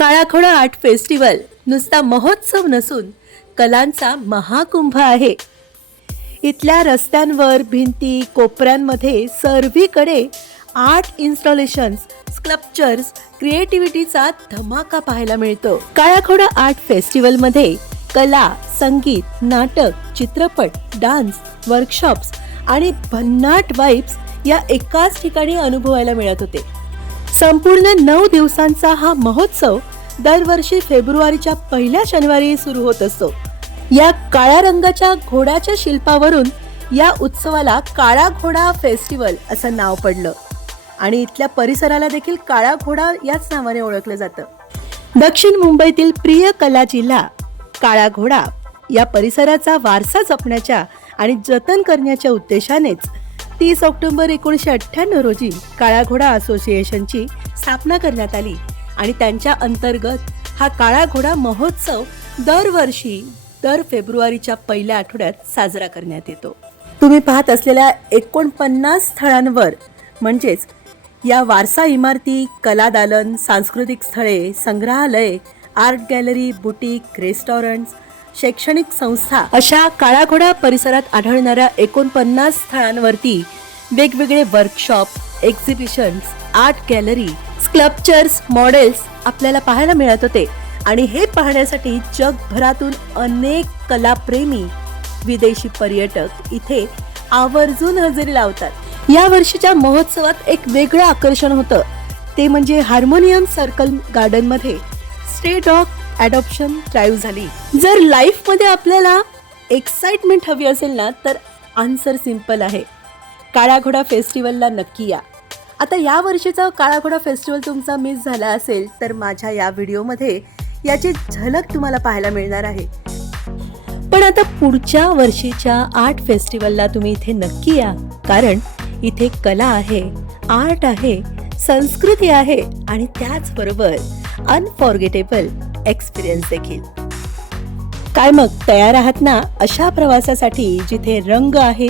Kala Ghoda art festival नुसता महोत्सव नसून कलांचा महाकुंभ आहे. इथल्या रस्त्यांवर, भिंती, कोपऱ्यांमध्ये सर्वीकडे आर्ट इन्स्टॉलेशन्स, स्कल्पचर्स, क्रिएटिव्हिटीचा धमाका पाहायला मिळतो. काळाघोडा आर्ट फेस्टिवलमध्ये कला, संगीत, नाटक, चित्रपट, डान्स, वर्कशॉप्स आणि भन्नाट वाइब्स या एकाच ठिकाणी अनुभवायला मिळत होते. संपूर्ण 9 दिवसांचा हा महोत्सव दरवर्षी फेब्रुवारीच्या पहिल्या शनिवारी सुरू होत असतो. या काळ्या रंगाच्या घोड्याच्या शिल्पावरून या उत्सवाला काळा घोडा फेस्टिवल असं नाव पडलं आणि इथल्या परिसराला देखील काळा घोडा याच नावाने ओळखलं जातं. दक्षिण मुंबईतील प्रिय कला जिल्हा काळा घोडा या परिसराचा वारसा जपण्याच्या आणि जतन करण्याच्या उद्देशानेच 30 ऑक्टोबर 1998 रोजी काळा घोडा असोसिएशनची स्थापना करण्यात आली आणि त्यांच्या अंतर्गत हा काळा घोडा महोत्सव दरवर्षी दर फेब्रुवारीच्या पहिल्या आठवड्यात साजरा करण्यात येतो. तुम्ही पाहत असलेल्या 49 स्थळांवर म्हणजेच या वारसा इमारती, कला दालन, सांस्कृतिक स्थळे, संग्रहालय, आर्ट गॅलरी, बुटीक, रेस्टॉरंट्स, शैक्षणिक संस्था अशा काळा घोडा परिसरात आढळणाऱ्या 49 स्थळांवरती वेगवेगळे workshop, exhibitions, art gallery, sculptures, models आपल्याला पाहायला मिळत होते आणि हे पाहण्यासाठी जगभरातून अनेक कलाप्रेमी विदेशी पर्यटक इथे आवर्जून हजेरी लावतात. या वर्षीच्या महोत्सवात एक वेगळं आकर्षण होतं ते म्हणजे हार्मोनियम सर्कल गार्डन मध्ये स्ट्रे डॉग अडॉप्शन ड्राईव्ह झाली. जर लाईफ मध्ये आपल्याला एक्साइटमेंट हवी असेल ना तर आन्सर सिंपल आहे, काळा घोडा फेस्टिवलला नक्की या. आता या वर्षीचा काळा घोडा फेस्टिवल तुमचा मिस झाला असेल तर माझ्या या व्हिडिओमध्ये याची झलक तुम्हाला पाहायला मिळणार आहे. पण आता पुढच्या वर्षीच्या आर्ट फेस्टिवलला तुम्ही इथे नक्की या, कारण इथे कला आहे, आर्ट आहे, संस्कृती आहे आणि त्याचबरोबर अनफॉर्गेटेबल एक्सपिरियन्स देखील. काय मग तयार आहात ना अशा प्रवासासाठी जिथे रंग आहे,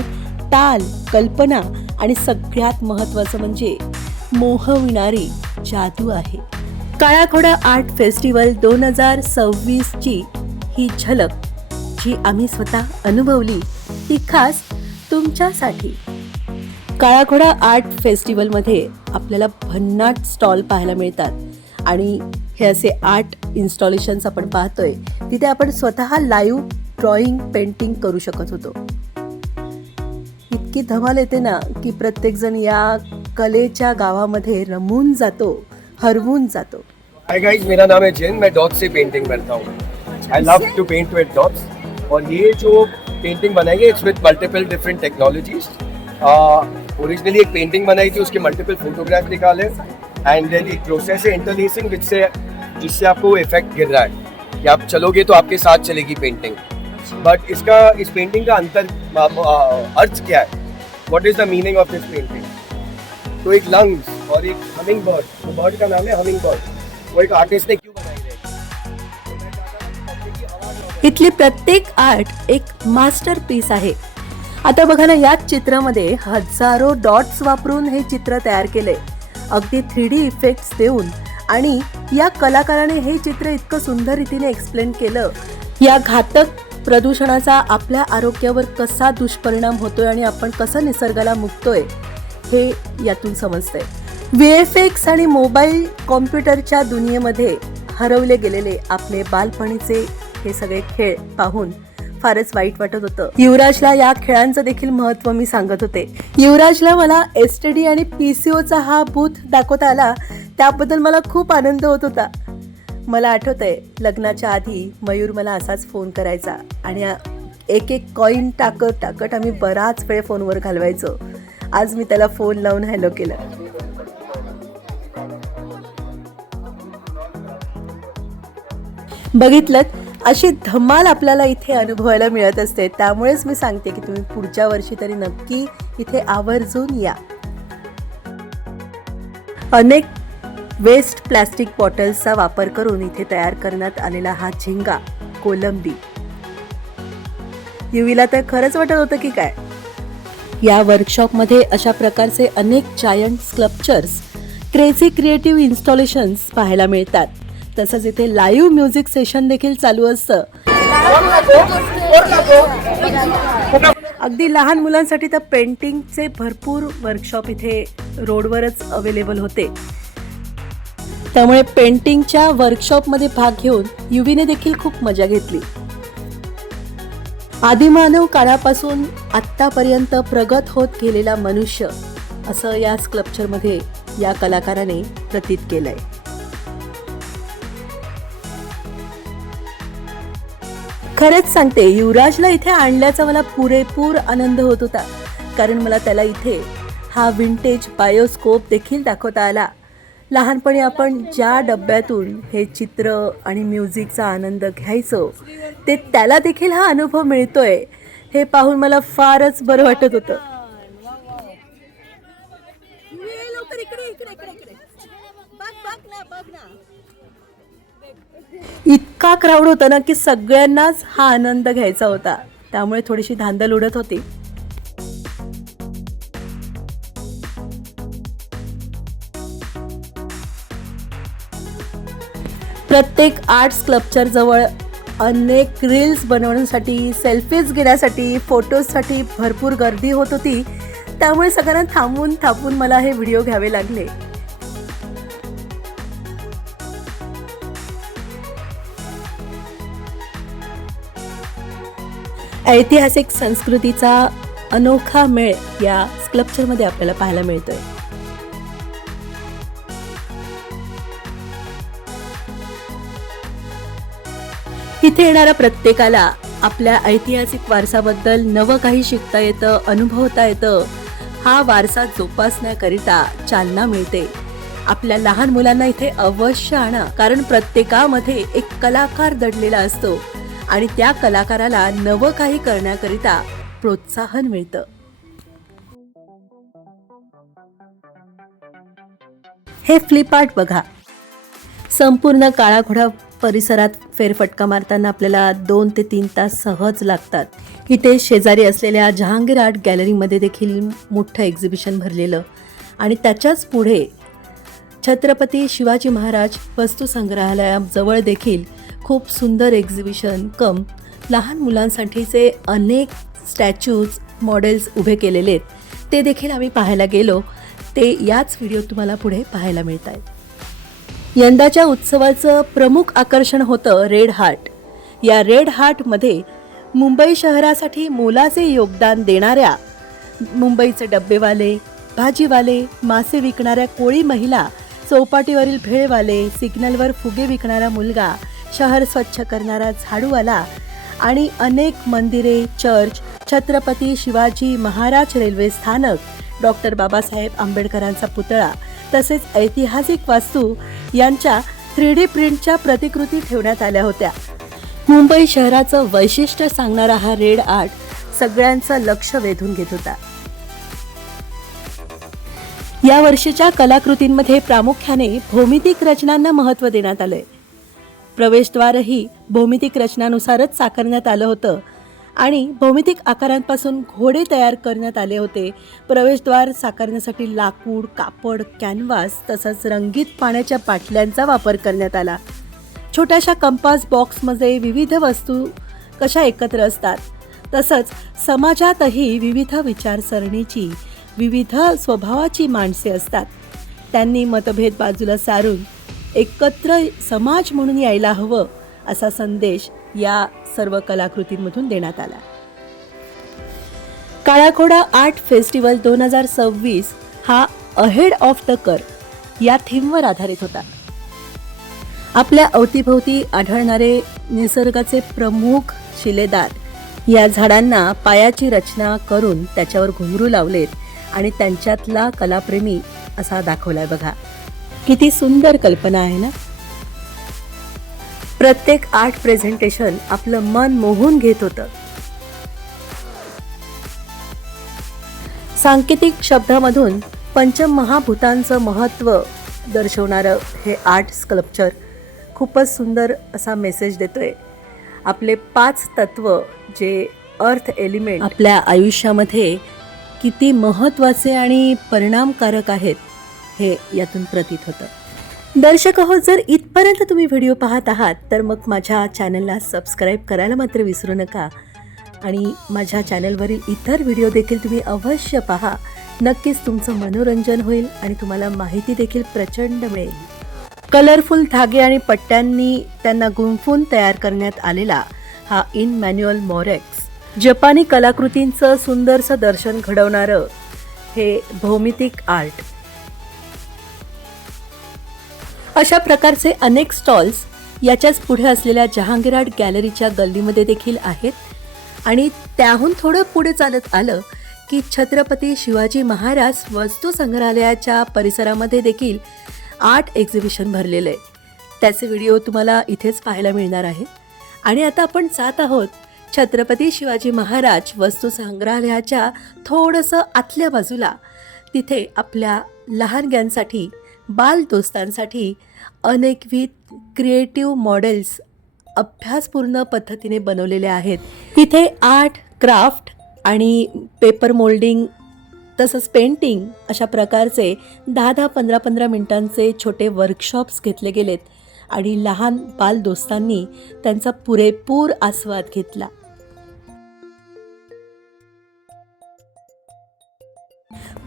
ताल, कल्पना आणि सगळ्यात महत्त्वाचं म्हणजे मोहविणारी जादू आहे. काळा घोडा आर्ट फेस्टिवल 2026 ची ही झलक जी आम्ही स्वतः अनुभवली ती खास तुमच्यासाठी. काळा घोडा आर्ट फेस्टिवलमध्ये आपल्याला भन्नाट स्टॉल पाहायला मिळतात आणि हे असे आर्ट इन्स्टॉलेशन्स आपण पाहतोय तिथे आपण स्वतः लाईव्ह ड्रॉइंग, पेंटिंग करू शकत होतो. इतकी धमाल येते ना की प्रत्येक जण या कलेच्या गावामध्ये रमून जातो, हरवून जातो. हाय गाइस, मेरा नाम है जैन. मैं डॉट्स से पेंटिंग करता हूँ. आई लव टू पेंट विद डॉट्स. और ये जो पेंटिंग बनाई है इट्स विद मल्टीपल डिफरेंट टेक्नोलॉजीज. ओरिजिनली एक पेंटिंग बनाई थी, उसके मल्टीपल फोटोग्राफ निकाले एंड देन एक प्रोसेस है इंटरलेसिंग जिससे आपको इफेक्ट गिर रहा है कि आप चलोगे तो आपके साथ चलेगी पेंटिंग. बट इस पेंटिंग का अर्थ क्या है? What is the meaning of this painting? तो एक लंग्स और एक हमिंग बर्ड, तो बर्ड का नाम है हमिंग बर्ड. वो एक आर्टिस्ट ने क्यों बनाई है? इथली प्रत्येक आर्ट एक मास्टरपीस आहे. आता बघा ना, या चित्रामध्ये हजारो डॉट्स वापरून हे चित्र तयार केले, अगदी 3D इफेक्ट्स देऊन. आणि या कलाकाराने हे चित्र इतकं सुंदर रीतीने एक्सप्लेन केलं. या घातक प्रदूषणाचा आपल्या आरोग्यावर कसा दुष्परिणाम होतोय आणि आपण कसं निसर्गाला मुक्तोय हे यातून समजतंय. VFX आणि मोबाईल कॉम्प्युटरच्या दुनियेमध्ये हरवले गेलेले आपले बालपणीचे हे सगळे खेळ पाहून फारच वाईट वाटत होतं. युवराजला या खेळांचं देखील महत्त्व मी सांगत होते. युवराजला मला STD आणि PCOचा हा बूथ दाखवता आला, त्याबद्दल मला खूप आनंद होत होता. मला आठवतंय लग्नाच्या आधी मयूर मला असाच फोन करायचा आणि एक कॉईन टाकत आम्ही बराच वेळ फोनवर घालवायचो. आज मी त्याला फोन लावून हॅलो केलं. बघितलं, अशी धमाल आपल्याला इथे अनुभवायला मिळत असते. त्यामुळेच मी सांगते की तुम्ही पुढच्या वर्षी तरी नक्की इथे आवर्जून या. अनेक वेस्ट प्लास्टिक बॉटल्सचा वापर करून इथे तयार करण्यात आलेला हा झिंगा कोलंबी युवीला तर खरंच वाटत होतं की काय. या वर्कशॉपमध्ये अशा प्रकारचे अनेक giant sculptures, crazy creative installations पाहायला मिळतात. तसंच इथे लाईव्ह म्युझिक सेशन देखील चालू असतं. अगदी लहान मुलांसाठी तर पेंटिंगचे भरपूर वर्कशॉप इथे रोडवरच अवेलेबल होते. त्यामुळे पेंटिंगच्या वर्कशॉपमध्ये भाग घेऊन युवीने देखील खूप मजा घेतली. आदिमानव काळापासून आत्तापर्यंत प्रगत होत गेलेला मनुष्य असं या स्कल्पचरमध्ये या कलाकाराने प्रतीत केलंय. खरंच सांगते, युवराजला इथे आणल्याचा मला पुरेपूर आनंद होत होता, कारण मला त्याला इथे हा विंटेज बायोस्कोप देखील दाखवता आला. लहानपणी आपण ज्या डब्यातून हे चित्र आणि म्युझिकचा आनंद घ्यायचो, ते त्याला देखील हा अनुभव मिळतोय हे पाहून मला फारच बरं वाटत होतं. इतका क्राऊड होता ना की सगळ्यांनाच हा आनंद घ्यायचा होता, त्यामुळे थोडीशी धांदल उडत होती. प्रत्येक आर्ट स्कल्पचर जवळ अनेक रील्स बनवण्यासाठी, सेल्फीज घेण्यासाठी, फोटोजसाठी भरपूर गर्दी होत होती. त्यामुळे सगळ्यांना थांबून थांबून मला हे व्हिडिओ घ्यावे लागले. ऐतिहासिक संस्कृतीचा अनोखा मेळ या स्कल्पचरमध्ये आपल्याला पाहायला मिळतोय. इथे येणाऱ्या प्रत्येकाला आपल्या ऐतिहासिक वारसाबद्दल नवं काही शिकता येतं, अनुभवता येतं. हा वारसा जोपासण्याकरिता चालना मिळते. आपल्या लहान मुलांना इथे अवश्य आणा, कारण प्रत्येकामध्ये एक कलाकार दडलेला असतो आणि त्या कलाकाराला नवं काही करण्याकरिता प्रोत्साहन मिळतं. हे फ्लिप आर्ट बघा. संपूर्ण काळा घोडा परिसरात फेरफटका मारताना आपल्याला 2 ते 3 तास सहज लागतात. इथे शेजारी असलेल्या जहांगीर आर्ट गॅलरीमध्ये देखील मोठं एक्झिबिशन भरलेलं आणि त्याच्याच पुढे छत्रपती शिवाजी महाराज वस्तू संग्रहालयाजवळ देखील खूप सुंदर एक्झिबिशन कम लहान मुलांसाठीचे अनेक स्टॅच्यूज, मॉडेल्स उभे केलेले आहेत. ते देखील आम्ही पाहायला गेलो. ते याच व्हिडिओ तुम्हाला पुढे पाहायला मिळत आहेत. यंदाच्या उत्सवाचं प्रमुख आकर्षण होतं रेड हार्ट. या रेड हार्टमध्ये मुंबई शहरासाठी मोलाचे योगदान देणाऱ्या मुंबईचे डब्बेवाले, भाजीवाले, मासे विकणाऱ्या कोळी महिला, चौपाटीवरील भेळवाले, सिग्नलवर फुगे विकणारा मुलगा, शहर स्वच्छ करणारा झाडूवाला आणि अनेक मंदिरे, चर्च, छत्रपती शिवाजी महाराज रेल्वे स्थानक, डॉक्टर बाबासाहेब आंबेडकरांचा पुतळा तसेच ऐतिहासिक वास्तू यांच्या 3D प्रिंटच्या प्रतिकृती ठेवण्यात आल्या होत्या. मुंबई शहराचं वैशिष्ट्य सांगणारा हा रेड आर्ट सगळ्यांचं लक्ष वेधून घेत होता. या वर्षीच्या कलाकृतींमध्ये प्रामुख्याने भौमितिक रचनांना महत्त्व देण्यात आलंय. प्रवेशद्वारही भौमितिक रचनानुसारच साकारण्यात आलं होतं आणि भौमितिक आकारांपासून घोडे तयार करण्यात आले होते. प्रवेशद्वार साकारण्यासाठी लाकूड, कापड, कॅनव्हास तसंच रंगीत पाण्याच्या बाटल्यांचा वापर करण्यात आला. छोट्याशा कंपास बॉक्समध्ये विविध वस्तू कशा एकत्र असतात, तसंच समाजातही विविध विचारसरणीची, विविध स्वभावाची माणसे असतात. त्यांनी मतभेद बाजूला सारून एकत्र समाज म्हणून यायला हवं असा संदेश या सर्व कलाकृतींमधून देण्यात आला. काळा घोडा आर्ट फेस्टिवल 2026 हा अहेड ऑफ द कर्व या थीमवर आधारित होता. आपल्या अवतीभोवती आढळणारे निसर्गाचे प्रमुख शिलेदार या झाडांना पायाची रचना करून त्याच्यावर घुंगरू लावलेत आणि त्यांच्यातला कलाप्रेमी असा दाखवलाय बघा. किती सुंदर कल्पना आहे ना. प्रत्येक आर्ट प्रेझेंटेशन आपलं मन मोहून घेत होतं. सांकेतिक शब्दामधून पंचमहाभूतांचं महत्त्व दर्शवणारं हे आर्ट स्कल्पचर खूपच सुंदर असा मेसेज देतोय. आपले 5 तत्व जे अर्थ एलिमेंट आपल्या आयुष्यामध्ये किती महत्त्वाचे आणि परिणामकारक आहेत हे यातून प्रतीत होतं. दर्शक हो, जर इथपर्यंत तुम्ही व्हिडिओ पाहत आहात तर मग माझ्या चॅनलला सबस्क्राईब करायला मात्र विसरू नका आणि माझ्या चॅनलवरील इतर व्हिडिओ देखील तुम्ही अवश्य पहा. नक्कीच तुमचं मनोरंजन होईल आणि तुम्हाला माहिती देखील प्रचंड मिळेल. कलरफुल धागे आणि पट्ट्यांनी त्यांना गुंफून तयार करण्यात आलेला हा इन मॅन्युअल मोरेक्स जपानी कलाकृतींचं सुंदरसं दर्शन घडवणारं हे भौमितिक आर्ट. अशा प्रकारचे अनेक स्टॉल्स याच्याच पुढे असलेल्या जहांगीर आर्ट गॅलरीच्या गल्लीमध्ये देखील आहेत आणि त्याहून थोडं पुढे चालत आलं की छत्रपती शिवाजी महाराज वस्तू संग्रहालयाच्या परिसरामध्ये देखील आर्ट एक्झिबिशन भरलेलं आहे. त्याचे व्हिडिओ तुम्हाला इथेच पाहायला मिळणार आहे. आणि आता आपण जात आहोत छत्रपती शिवाजी महाराज वस्तू संग्रहालयाच्या थोडंसं आतल्या बाजूला. तिथे आपल्या लहानग्यांसाठी बालदोस्तांसाठी अनेकविध क्रिएटिव्ह मॉडेल्स अभ्यासपूर्ण पद्धतीने बनवलेले आहेत. इथे आर्ट, क्राफ्ट आणि पेपर मोल्डिंग तसंच पेंटिंग अशा प्रकारचे 10-15 मिनिटांचे छोटे वर्कशॉप्स घेतले गेलेत आणि लहान बालदोस्तांनी त्यांचा पुरेपूर आस्वाद घेतला.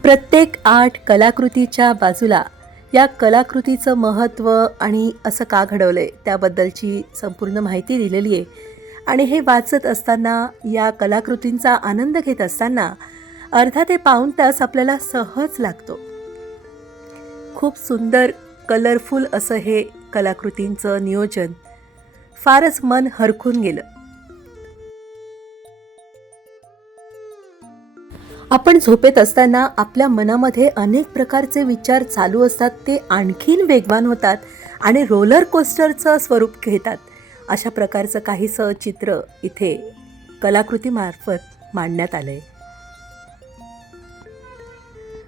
प्रत्येक आर्ट कलाकृतीच्या बाजूला या कलाकृतीचं महत्त्व आणि असं का घडवलंय त्याबद्दलची संपूर्ण माहिती दिलेली आहे. आणि हे वाचत असताना, या कलाकृतींचा आनंद घेत असताना अर्धा ते पाऊण तास आपल्याला सहज लागतो. खूप सुंदर कलरफुल असं हे कलाकृतींचं नियोजन फारच मन हरखून गेलं. आपण झोपेत असताना आपल्या मनामध्ये अनेक प्रकारचे विचार चालू असतात. ते आणखीन वेगवान होतात आणि रोलर कोस्टरचं स्वरूप घेतात. अशा प्रकारचं काहीसं चित्र इथे कलाकृतीमार्फत मांडण्यात आलंय.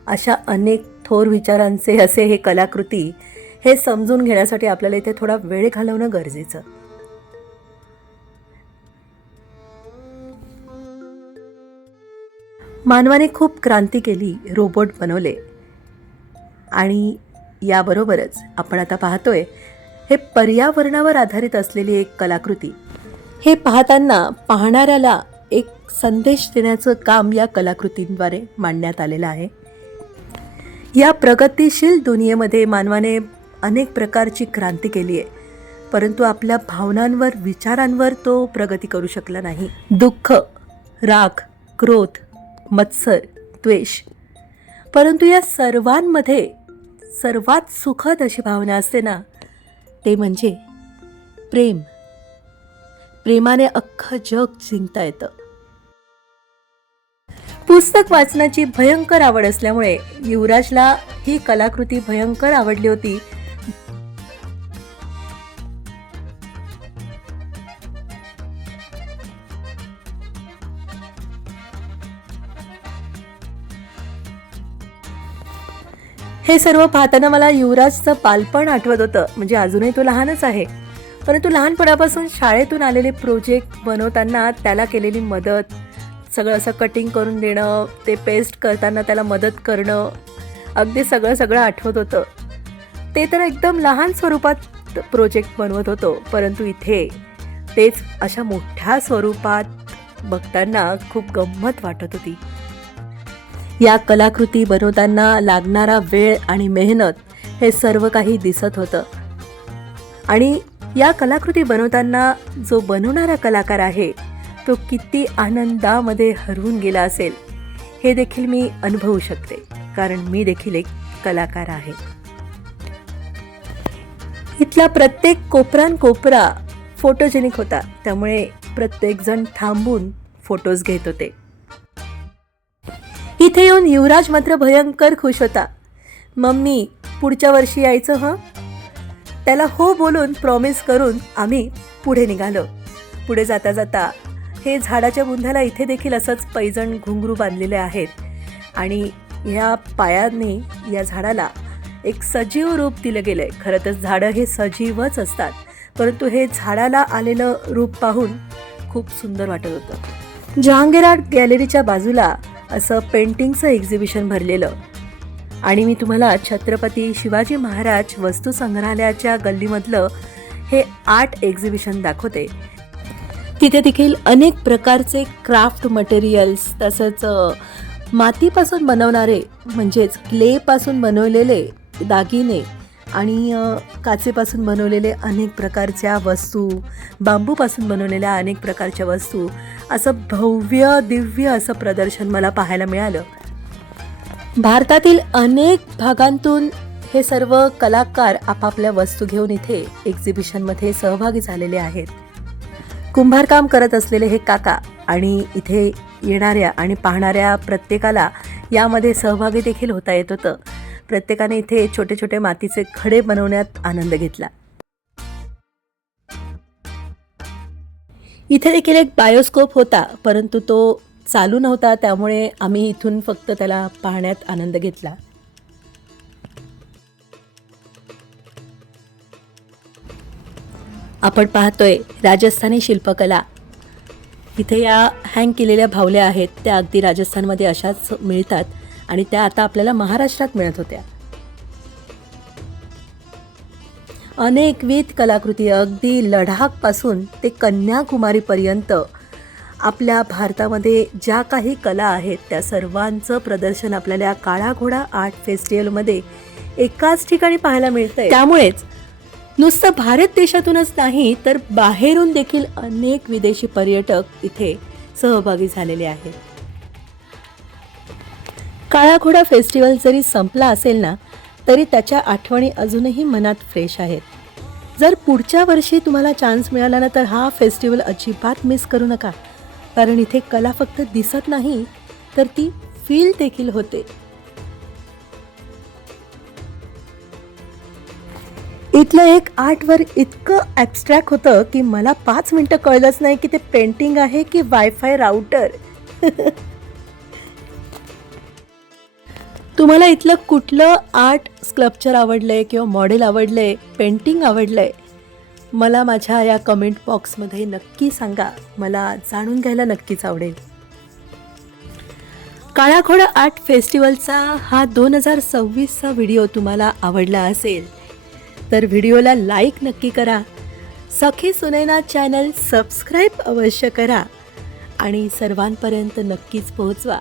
अशा अनेक थोर विचारांचे असे हे कलाकृती हे समजून घेण्यासाठी आपल्याला इथे थोडा वेळ घालवणं गरजेचं. मानवाने खूप क्रांती केली, रोबोट बनवले आणि याबरोबरच आपण आता पाहतोय हे पर्यावरणावर आधारित असलेली एक कलाकृती. हे पाहताना पाहणाऱ्याला एक संदेश देण्याचं काम या कलाकृतींद्वारे मांडण्यात आलेलं आहे. या प्रगतिशील दुनियेमध्ये मानवाने अनेक प्रकारची क्रांती केली आहे, परंतु आपल्या भावनांवर, विचारांवर तो प्रगती करू शकला नाही. दुःख, राग, क्रोध, मत्सर, द्वेष. परंतु या सर्वांमध्ये सर्वात सुखद अशी भावना असते ना, ते म्हणजे प्रेम. प्रेमाने अख्खं जग जिंकता येतं. पुस्तक वाचनाची भयंकर आवड असल्यामुळे युवराजला ही कलाकृती भयंकर आवडली होती. हे सर्व पाहताना मला युवराजचं बालपण आठवत होतं. म्हणजे अजूनही तो लहानच आहे, परंतु लहानपणापासून शाळेतून आलेले प्रोजेक्ट बनवताना त्याला केलेली मदत, सगळं असं कटिंग करून देणं, ते पेस्ट करताना त्याला मदत करणं, अगदी सगळं आठवत होतं. ते तर एकदम लहान स्वरूपात प्रोजेक्ट बनवत होतो, परंतु इथे तेच अशा मोठ्या स्वरूपात बघताना खूप गंमत वाटत होती. या कलाकृती बनवताना लागणारा वेळ आणि मेहनत हे सर्व काही दिसत होतं. आणि या कलाकृती बनवताना जो बनवणारा कलाकार आहे तो किती आनंदामध्ये हरवून गेला असेल हे देखील मी अनुभवू शकते, कारण मी देखील एक कलाकार आहे. इथला प्रत्येक कोपरा फोटोजेनिक होता, त्यामुळे प्रत्येकजण थांबून फोटोज घेत होते. इथे येऊन युवराज मात्र भयंकर खुश होता. मम्मी, पुढच्या वर्षी यायचं हं. त्याला हो बोलून प्रॉमिस करून आम्ही पुढे निघालो. पुढे जाता जाता हे झाडाच्या बुंध्याला इथे देखील असंच पैजण घुंगरू बांधलेले आहेत आणि ह्या पायांनी या झाडाला एक सजीव रूप दिलं गेलं आहे. खरं तर झाडं हे सजीवच असतात, परंतु हे झाडाला आलेलं रूप पाहून खूप सुंदर वाटत होतं. जहांगीर आर्ट गॅलरीच्या बाजूला असं पेंटिंगचं एक्झिबिशन भरलेलं आणि मी तुम्हाला छत्रपती शिवाजी महाराज वस्तू संग्रहालयाच्या गल्लीमधलं हे आर्ट एक्झिबिशन दाखवते. तिथे देखील अनेक प्रकारचे क्राफ्ट मटेरियल्स, तसंच मातीपासून बनवणारे म्हणजेच क्लेपासून बनवलेले दागिने आणि काचेपासून बनवलेले अनेक प्रकारच्या वस्तू, बांबूपासून बनवलेल्या अनेक प्रकारच्या वस्तू, असं भव्य दिव्य असं प्रदर्शन मला पाहायला मिळालं. भारतातील अनेक भागांतून हे सर्व कलाकार आपापल्या वस्तू घेऊन इथे एक्झिबिशनमध्ये सहभागी झालेले आहेत. कुंभारकाम करत असलेले हे काका आणि इथे येणाऱ्या आणि पाहणाऱ्या प्रत्येकाला यामध्ये सहभागी देखील होता येत होतं. प्रत्येकाने इथे छोटे छोटे मातीचे खडे बनवण्यात आनंद घेतला. इथे देखील एक बायोस्कोप होता, परंतु तो चालू नव्हता, त्यामुळे आम्ही इथून फक्त त्याला पाहण्यात आनंद घेतला. आपण पाहतोय राजस्थानी शिल्पकला. इथे या हँग केलेल्या भावल्या आहेत, त्या अगदी राजस्थानमध्ये अशाच मिळतात आणि त्या आता आपल्याला महाराष्ट्रात मिळत होत्या. अनेकविध कलाकृती अगदी लडाखपासून ते कन्याकुमारीपर्यंत आपल्या भारतामध्ये ज्या काही कला आहेत त्या सर्वांचं प्रदर्शन आपल्याला काळा घोडा आर्ट फेस्टिवलमध्ये एकाच ठिकाणी पाहायला मिळतंय. त्यामुळेच नुसतं भारत देशातूनच नाही तर बाहेरून देखील अनेक विदेशी पर्यटक इथे सहभागी झालेले आहेत. काळा घोडा फेस्टिवल जरी संपला असेल ना, तरी त्याच्या आठवणी अजूनही मनात फ्रेश आहेत. जर पुढच्या वर्षी तुम्हाला चान्स मिळाला ना, तर हा फेस्टिवल अजिबात मिस करू नका, कारण इथे कला फक्त दिसत नाही तर ती फील देखील होते. इथलं एक आर्टवर्क इतकं ॲब्स्ट्रॅक्ट होतं की मला 5 मिनटं कळलंच नाही की ते पेंटिंग आहे की वायफाय राउटर. तुम्हाला इथलं कुठलं आर्ट स्कल्पचर आवडलंय किंवा मॉडेल आवडलंय, पेंटिंग आवडलंय, मला माझ्या या कमेंट बॉक्समध्ये नक्की सांगा. मला जाणून घ्यायला नक्कीच आवडेल. काळा घोडा आर्ट फेस्टिवलचा हा 2026चा व्हिडिओ तुम्हाला आवडला असेल तर व्हिडिओला लाईक नक्की करा. सखी सुनैना चॅनल सबस्क्राईब अवश्य करा आणि सर्वांपर्यंत नक्कीच पोहोचवा.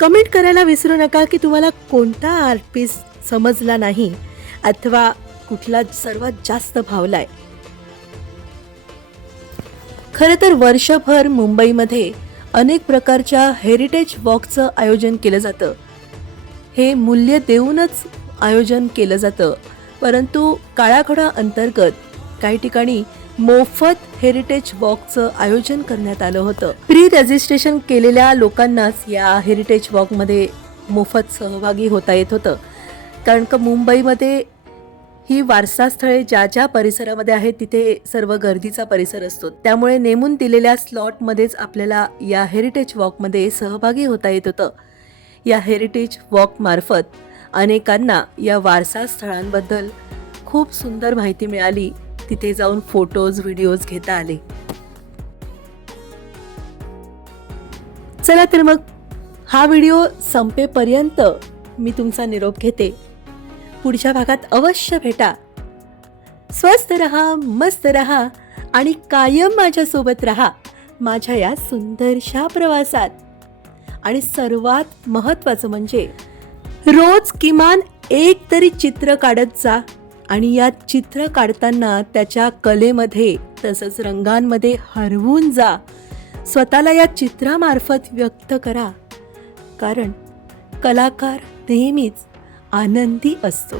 कमेंट करायला विसरू नका की तुम्हाला कोणता आर्ट पीस समजला नाही अथवा कुठला सर्वात जास्त भावलाय. खरं तर वर्षभर मुंबईमध्ये अनेक प्रकारच्या हेरिटेज वॉकचं आयोजन केलं जातं. हे मूल्य देऊनच आयोजन केलं जातं, परंतु काळा घोडा अंतर्गत काही ठिकाणी मोफत हेरिटेज वॉकचं आयोजन करण्यात आलं होतं. प्री रजिस्ट्रेशन केलेल्या लोकांनाच या हेरिटेज वॉकमध्ये मोफत सहभागी होता येत होतं, कारण का मुंबईमध्ये ही वारसास्थळे ज्या ज्या परिसरामध्ये आहेत तिथे सर्व गर्दीचा परिसर असतो. त्यामुळे नेमून दिलेल्या स्लॉटमध्येच आपल्याला या हेरिटेज वॉकमध्ये सहभागी होता येत होतं. या हेरिटेज वॉकमार्फत अनेकांना या वारसास्थळांबद्दल खूप सुंदर माहिती मिळाली. तिथे जाऊन फोटोज, व्हिडिओज घेता आले. चला तर मग हा व्हिडिओ संपेपर्यंत मी तुमचा निरोप घेते. पुढच्या भागात अवश्य भेटा. स्वस्त रहा, मस्त रहा आणि कायम माझ्यासोबत रहा माझ्या या सुंदरशा प्रवासात. आणि सर्वात महत्त्वाचं म्हणजे रोज किमान एक तरी चित्र काढत जा आणि या चित्र काढताना त्याच्या कलेमध्ये तसंच रंगांमध्ये हरवून जा. स्वतःला या चित्रामार्फत व्यक्त करा, कारण कलाकार नेहमीच आनंदी असतो.